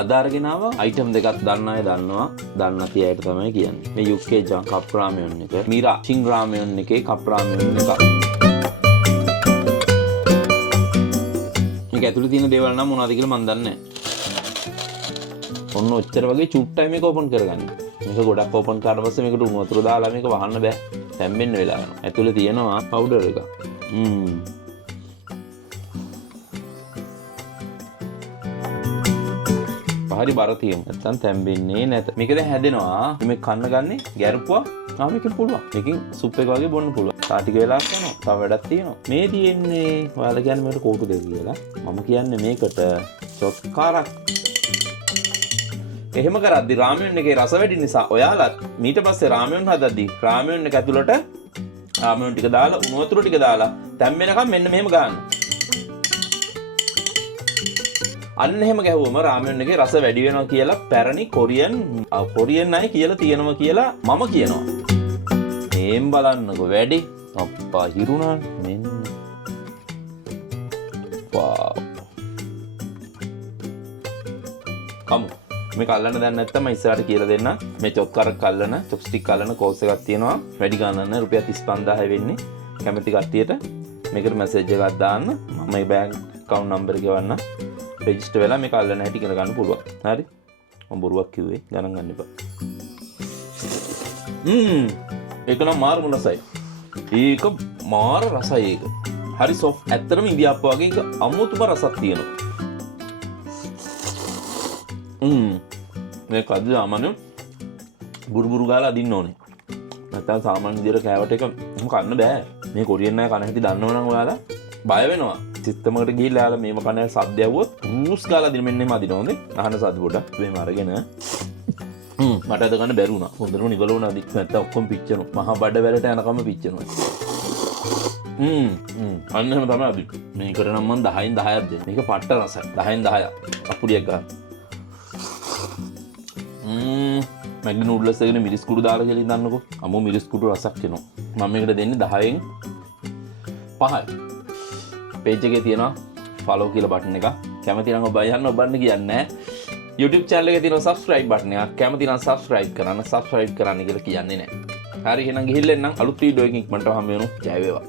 අද අරගෙන ආවා. අයිටම් දෙකක් දන්න අය දන්නවා. දන්න නැති අයට තමයි කියන්නේ. මේ UK ජං කප් රාමයන් එක. මීරා චින් රාමයන් එකේ කප් රාමයන් එක. මේක ඇතුලේ තියෙන දේවල් නම් මොනවද කියලා මන් දන්නේ නැහැ. ඔන්න ඔච්චර වගේ චුට්ටයි මේක ඕපන් කරගන්න. මේක ගොඩක් ඕපන් කරලා පස්සේ මේකට උණු වතුර දාලා මේක වහන්න බෑ. තැම්බෙන්න වෙලා යනවා. ඇතුලේ තියෙනවා පවුඩර් එක. හරි බර තියෙන. නැත්තම් තැම්බෙන්නේ නැත. මේක දැන් හැදෙනවා. මේ කන්න ගන්නේ ගැරපුවා. මේකෙන් පුළුවන්. මේකෙන් සුප් එක වගේ බොන්න පුළුවන්. තා ටික වෙලාවක් යනවා. තව වැඩක් තියෙනවා. මේ තියෙන්නේ ඔයාලා කියන්නේ මේකට කෝටු දෙක කියලා. මම කියන්නේ මේකට චොක්කාරක්. එහෙම කරද්දි රාමයන් එකේ රස වැඩි නිසා ඔයාලත් ඊට පස්සේ රාමයන් හදද්දි රාමයන් එක ඇතුළට රාමයන් ටික දාලා උණු වතුර ටික දාලා තැම්බෙනකම් මෙන්න මෙහෙම ගන්න. අන්න එහෙම ගැහුවම රාමයන් එකේ රස වැඩි වෙනවා කියලා පැරණි කොරියන් අය කියලා තියෙනවා කියලා මම කියනවා. මේම් බලන්නකෝ වැඩි. අප්පා හිරුණා මෙන්න. වාව්. කමු. මේක අල්ලන්න දැන් නැත්තම් ඉස්සරහට කියලා දෙන්න. මේ චොක්කාරක් අල්ලන, චොප්ස්ටික් අල්ලන කෝස් එකක් තියෙනවා. වැඩි ගානක් නැහැ. රුපියල් 35000 වෙන්නේ. කැමති කට්ටියට මේකට මැසේජ් එකක් දාන්න. මම මේ බෑන්ක් account number එක ගවන්න. රෙජිස්ටර් වෙලා මේක අල්ලන්න හැටි ඉගෙන ගන්න පුළුවන්. හරි? මම බොරුවක් කිව්වේ. ගණන් ගන්න එපා. ඒක නම් මාරු රසයි. ඒක මාර රසයි ඒක. හරි සොෆ්ට්. ඇත්තටම ඉන්දියාප්ප වගේ ඒක අමුතුම රසක් තියෙනවා. මේ කද්ද සාමාන්‍ය බුරුබුරු ගාලා අදින්න ඕනේ. නැත්නම් සාමාන්‍ය විදියට කෑවට එක කන්න බෑ. මේ කොරියන් අය කන හැටි දන්නවනම් ඔයාලා බය වෙනවා. සිස්ටම් එකට ගිහිල්ලා යාලා මේව කන සද්ද ඇව්වොත් ඌස් ගාලා දින මෙන්න එහෙම අදිනවා නේ. අහන සද්ද පොඩක් මෙහෙම අරගෙන මට අද ගන්න බැරි වුණා. හොඳටම නිවල වුණා දික් නැත්නම් ඔක්කොම පිච්චෙනවා. මහා බඩ වැලට යනකම පිච්චෙනවා. අන්න එහෙම තමයි අදින්න. මේකට නම් මම 10න් 10ක් දෙන්න. මේක පට්ට රසයි. 10න් 10ක්. අපුඩියක් ගන්න. මැගි නූඩ්ලස් එකේ මිරිස් කුඩු දාලා කියලා ඉඳන්නකෝ. අමෝ මිරිස් කුඩු රසක් එනවා. මම මේකට දෙන්නේ 10න් 5යි. පේජ් එකේ තියෙනවා follow කියලා බටන් එක. කැමති නම් ඔබ යන්න ඔබන්න කියන්නේ නැහැ. YouTube channel එකේ තියෙනවා subscribe බටන් එක. කැමති නම් subscribe කරන්න කියලා කියන්නේ නැහැ. හරි එහෙනම් ගිහිල්ලා එන්නම් අලුත් වීඩියෝ එකකින් ඉක්මනට හම්බ වෙමු. ජය වේවා.